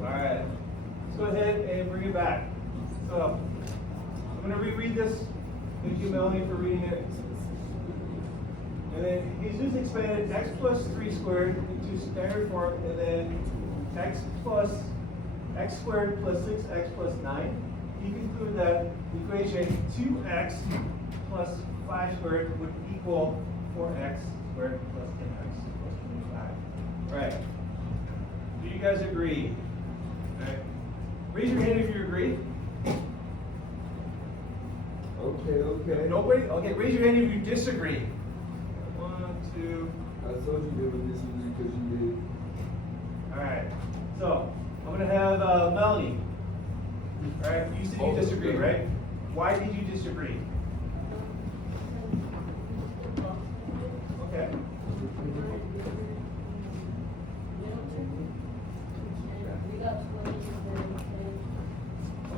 Alright, let's go ahead and bring it back. So, I'm going to reread this. Thank you, Melanie, for reading it. And then Jesus expanded x plus 3 squared into standard form, and then x squared plus 6x plus 9. He concluded that the equation 2x plus 5 squared would equal 4x squared plus 10x plus 25. All right. Do you guys agree? All right. Raise your hand if you agree. Okay. Nobody? Okay, raise your hand if you disagree. 1, 2. I told you they would disagree because you did. All right. So, I'm going to have Melanie. All right, you said you disagree, right? Why did you disagree? Okay.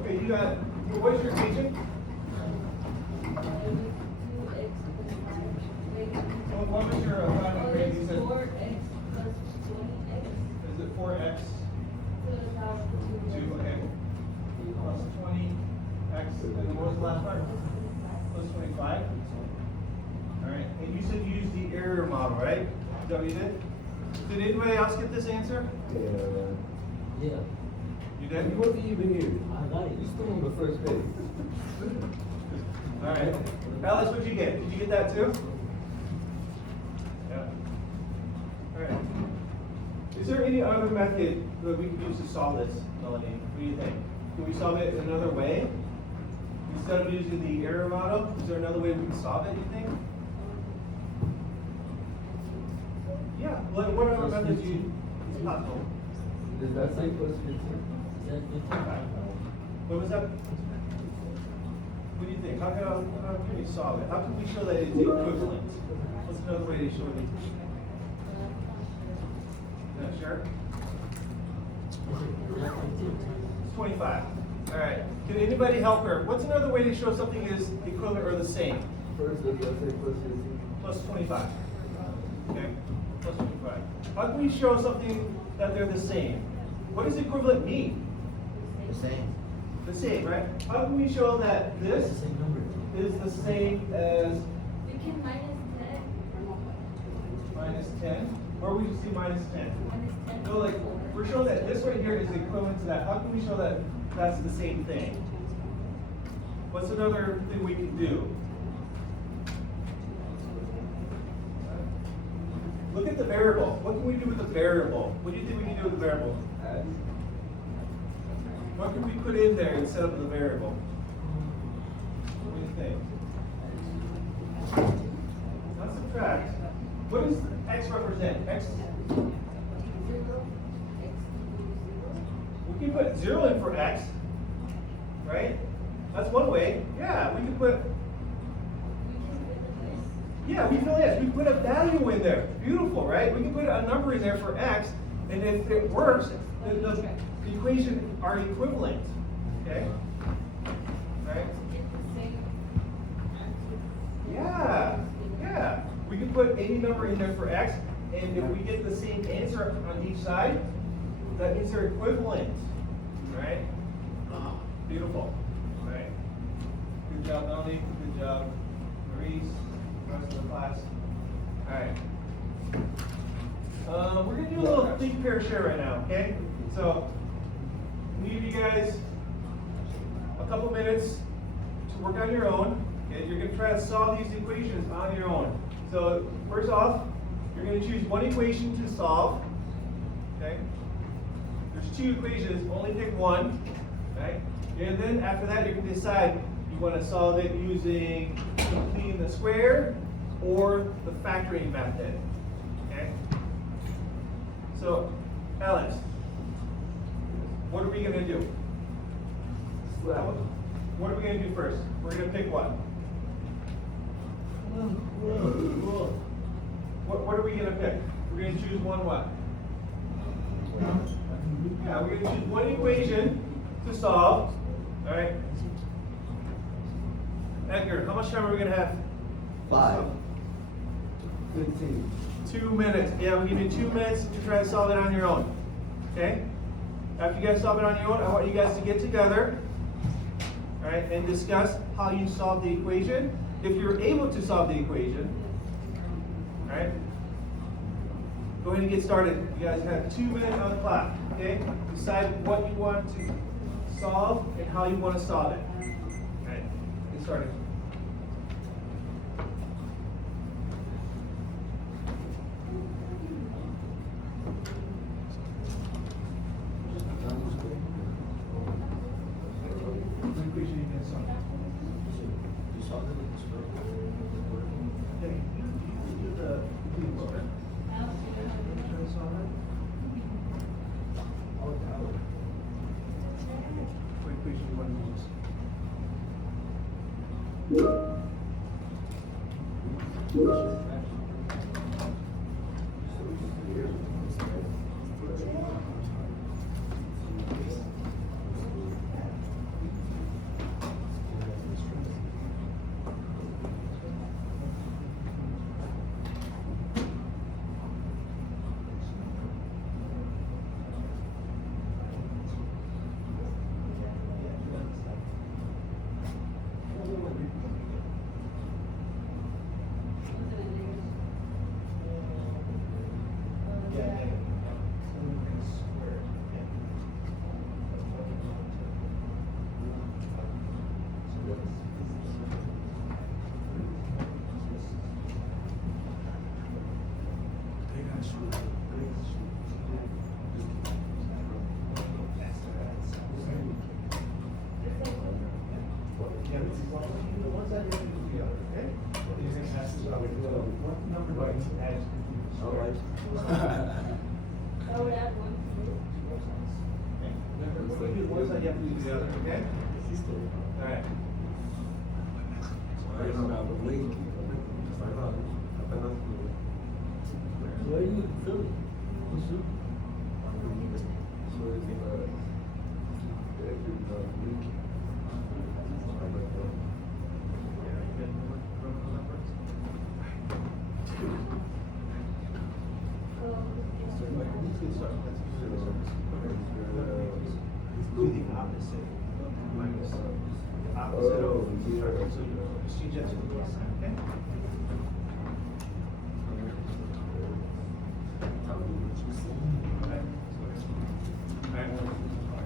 Okay, you got, what's your equation? What was your final equation? You said 4x plus 20x. Is it 4x? 2, okay. Plus 20x, and then what was the last part? Plus 25. All right, and you said you used the error model, right? Is that what you did? Did anybody else get this answer? Yeah. You You did? wasn't even here. I got it. You still on the first page. All right. Alice, what'd you get? Did you get that too? Yeah. All right. Is there any other method that we can use to solve this, Melanie? What do you think? Can we solve it another way? Instead of using the error model, is there another way we can solve it, you think? Yeah. What other methods do you it's possible? Does that say plus 15? What was that? What do you think? How can we solve it? How can we show that it's equivalent? What's another way to show it? Not sure? It's 25. All right. Can anybody help her? What's another way to show something is equivalent or the same? First, does that say plus 15? Plus 25. Okay? Plus 25. How can we show something that they're the same? What does equivalent mean? The same. The same, right? How can we show that this The same number. is the same as We can minus 10. minus 10? Or we just see minus 10? Minus 10. No, like, we're showing that this right here is equivalent to that. How can we show that that's the same thing? What's another thing we can do? Look at the variable. What can we do with the variable? What do you think we can do with the variable? Add. What can we put in there instead of the variable? What do you think? Not subtract. What does x represent? X. 0. We can put 0 in for x, right? That's one way. Yeah, we can put. Yeah, we feel yes. We put a value in there. Beautiful, right? We can put a number in there for x, and if it works, then the equation are equivalent. Okay? Right? Yeah. Yeah. We can put any number in there for x, and if we get the same answer on each side, that means they're equivalent. Right? Beautiful. Right? Good job, Melanie. Good job, Maurice. Rest of the class. Alright. We're going to do a little think, pair, share right now, okay? So, I'm going to give you guys a couple minutes to work on your own. Okay? You're going to try to solve these equations on your own. So, first off, you're going to choose one equation to solve. Okay? There's 2 equations, only pick one. Okay? And then after that, you can decide you want to solve it using completing the square or the factoring method. Okay? So, Alex, what are we going to do? What are we going to do first? We're going to pick one. What are we going to pick? We're going to choose one what? Yeah, we're going to choose one equation to solve. All right? Edgar, how much time are we going to have? 5. 15. 2 minutes. Yeah, we'll give you 2 minutes to try to solve it on your own. Okay? After you guys solve it on your own, I want you guys to get together, all right, and discuss how you solve the equation. If you're able to solve the equation, all right, go ahead and get started. You guys have 2 minutes on the clock. Okay? Decide what you want to solve and how you want to solve it. All right, get started. I would add one. One side you have to do the other, okay? All right. Where are you in Philly? Do the opposite. Minus opposite of. So you just change that to the plus sign, okay?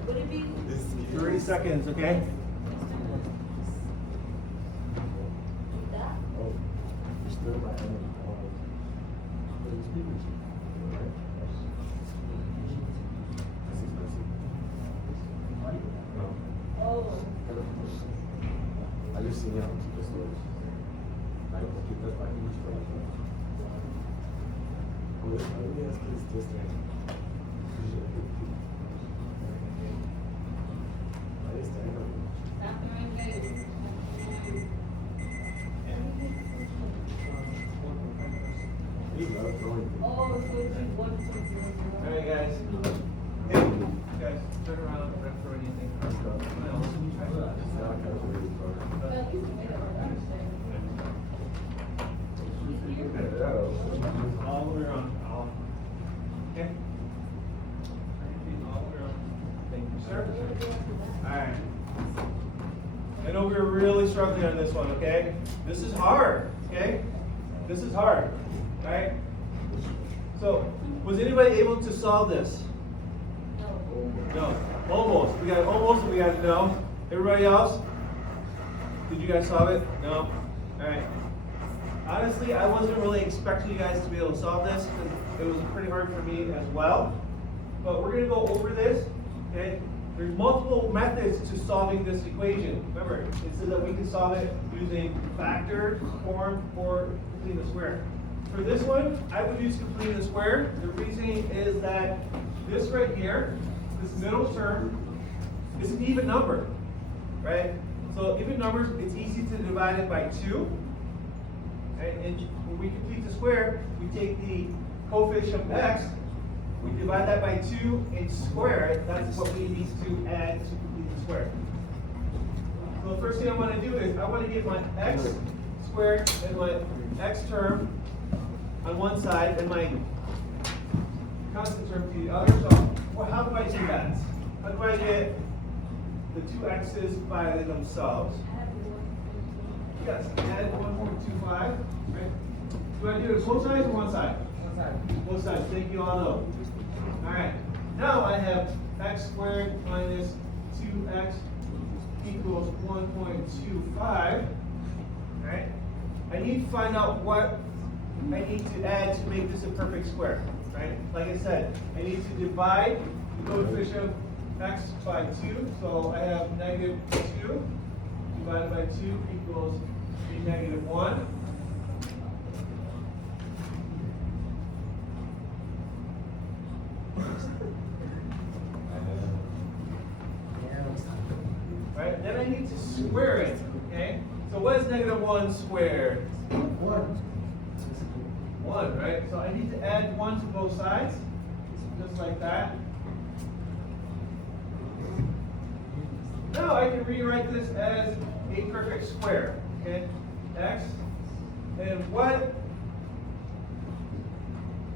Would it be? 30 seconds, okay? That? Oh. I just seen how this looks. I don't think that's my image for it. Let me ask this thing. I just stand up. After I made. He loves throwing. Oh, so it's like 1.00. All right, guys. Hey, guys, turn around, don't throw anything. But at least we made it All the way around. Okay? All the way around. Thank you, sir. Alright. I know we were really struggling on this one, okay? This is hard, okay? This is hard, alright? So, was anybody able to solve this? No. Almost. We got almost, and we got no. Everybody else? Did you guys solve it? No? Alright. Honestly, I wasn't really expecting you guys to be able to solve this because it was pretty hard for me as well. But we're going to go over this, okay? There's multiple methods to solving this equation. Remember, it says that we can solve it using factor, form, or completing the square. For this one, I would use completing the square. The reasoning is that this right here, this middle term, is an even number, right? So even numbers, it's easy to divide it by 2. And when we complete the square, we take the coefficient of x, we divide that by 2 and square it. That's what we need to add to complete the square. So the first thing I want to do is I want to get my x squared and my x term on one side and my constant term to the other. So, well, how do I do that? How do I get the two x's by themselves? Yes, add 1.25, right? Do I do it both sides or one side? One side. Both sides, thank you all know. All right, now I have x squared minus 2x equals 1.25, right? I need to find out what I need to add to make this a perfect square, right? Like I said, I need to divide the coefficient of x by 2, so I have negative 2 divided by 2 equals a negative 1. Right? Then I need to square it, okay? So what is negative 1 squared? 1. 1, right? So I need to add 1 to both sides, just like that. Now I can rewrite this as a perfect square, okay? X, and what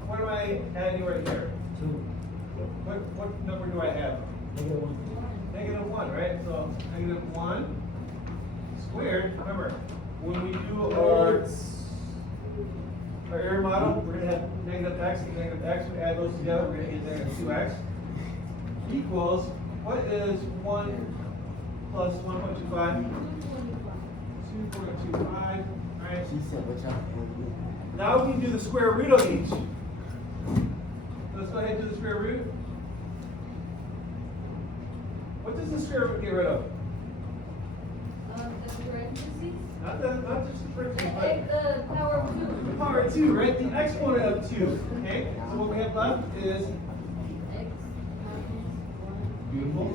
am I adding right here? 2. What number do I have? Negative 1. Negative 1, right? So negative 1 squared. Remember, when we do our error model, we're going to have negative x and negative x. We add those together, we're going to get negative 2x equals, what is 1 plus 1.25? 2.25. All right. She said, watch out. Now we can do the square root of each. Let's go ahead and do the square root. What does the square root get rid of? The parentheses. Not just the parentheses, The power of 2. but the power of 2, right? The exponent of 2. Okay? So what we have left is X minus beautiful.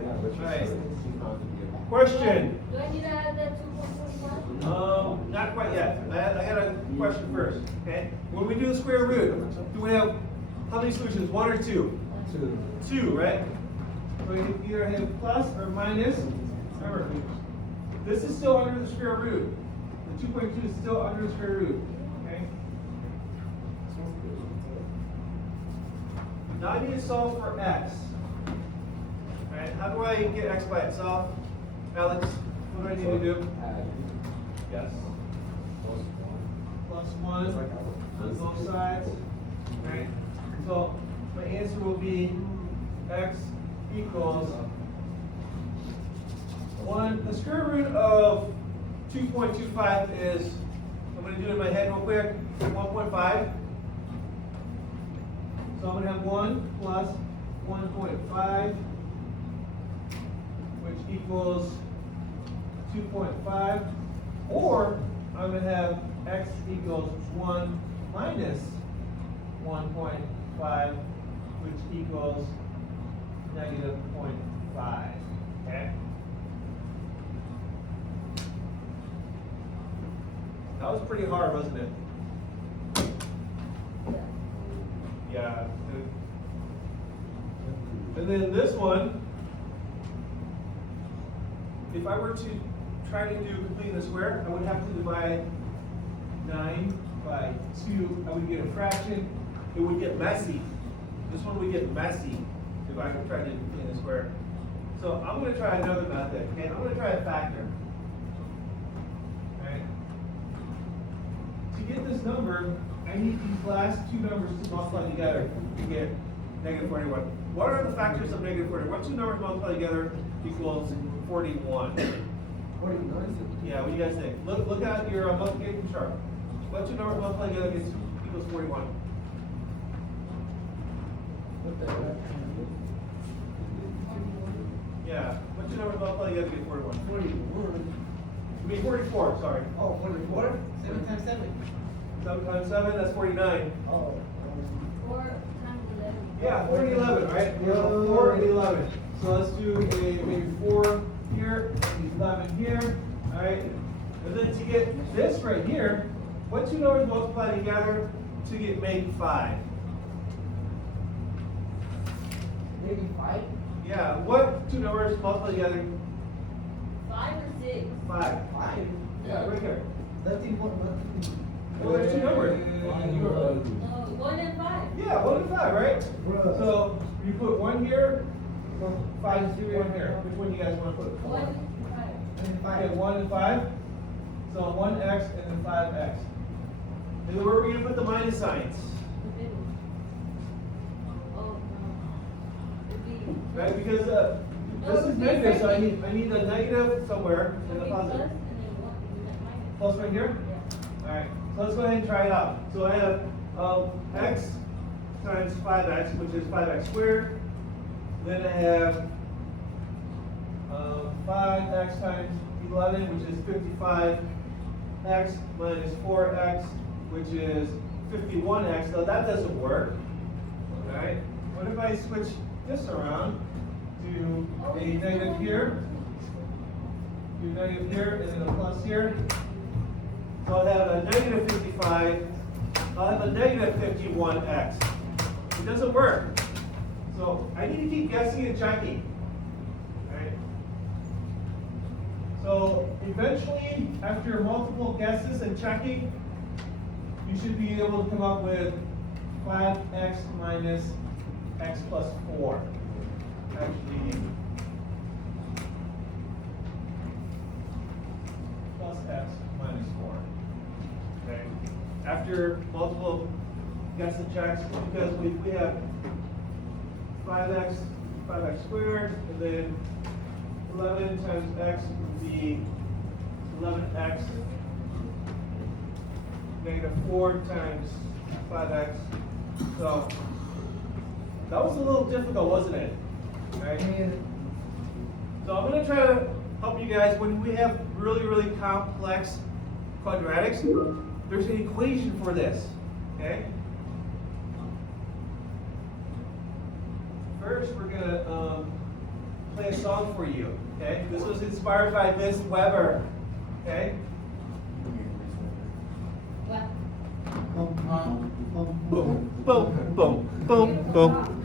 Yeah, but Right. she's not to get. Question. 1. Do I need to add that 2.25? Not quite yet. I got a question first. Okay? When we do the square root, do we have how many solutions? 1 or 2? 2. 2, right? So we can either have plus or minus. Remember, this is still under the square root. The 2.2 is still under the square root. Okay? Now I need to solve for x. Alright, how do I get x by itself? Alex, what do I need to do? Add. Yes. Plus 1. Plus 1 on both sides. Alright, so my answer will be x equals 1. The square root of 2.25 is, I'm going to do it in my head real quick, 1.5. So I'm going to have 1 plus 1.5, which equals 2.5. Or I'm going to have x equals 1 minus 1.5, which equals negative 0.5. Okay? That was pretty hard, wasn't it? Yeah. And then this one, if I were to try to do completing the square, I would have to divide 9 by 2. I would get a fraction. It would get messy. This one would get messy if I could try to complete the square. So I'm going to try another method. Okay, I'm going to try a factor. Right? To get this number, I need these last two numbers to multiply together to get negative 41. What are the factors of negative 41? What two numbers multiply together equals 41? 49. Yeah, what do you guys think? Look at your multiplication chart. What two numbers multiply together equals 41? What the heck? Yeah, what two numbers multiply together get 41? 41. I mean 44, sorry. Oh, 44? 7 times 7. 7 times 7, that's 49. Oh. 4 times 11. Yeah, 4 and 11, right? We have 4 and 11. So let's do maybe 4 here, and 11 here, all right? And then to get this right here, what two numbers multiply together to make 5? Maybe 5? Yeah, what two numbers multiply together? 5 or 6? 5. 5. Yeah, right here. Nothing more, nothing. Well, there's two numbers. No, 1 and 5. Yeah, 1 and 5, right? So you put 1 here, 5 1 here. Which one do you guys want to put? 1 and 5. Okay, 1 and 5. So 1x and then 5x. And then where are we going to put the minus signs? The middle. Oh, no. It'd be. Right? Because this is negative, so I need a negative somewhere and a It'd be plus positive. and then 1 and then minus. Plus right here? Yeah. Alright, so let's go ahead and try it out. So I have x times 5x, which is 5x squared. Then I have 5x times 11, which is 55x minus 4x, which is 51x. Now that doesn't work. Alright, what if I switch this around to a negative here? Do negative here and then a plus here. So I'll have a negative 55, I'll have a negative 51x. It doesn't work. So I need to keep guessing and checking. Right? So eventually, after multiple guesses and checking, you should be able to come up with 5x minus x plus 4. Actually, plus x minus 4. Okay. After multiple guess and checks, because we have 5x squared, and then 11 times x would be 11x, negative 4 times 5x. So that was a little difficult, wasn't it? Right? So I'm going to try to help you guys when we have really, really complex quadratics. There's an equation for this. Okay? First, we're going to play a song for you. Okay? This was inspired by Miss Weber. Okay? What? Boom, boom, boom, boom, boom.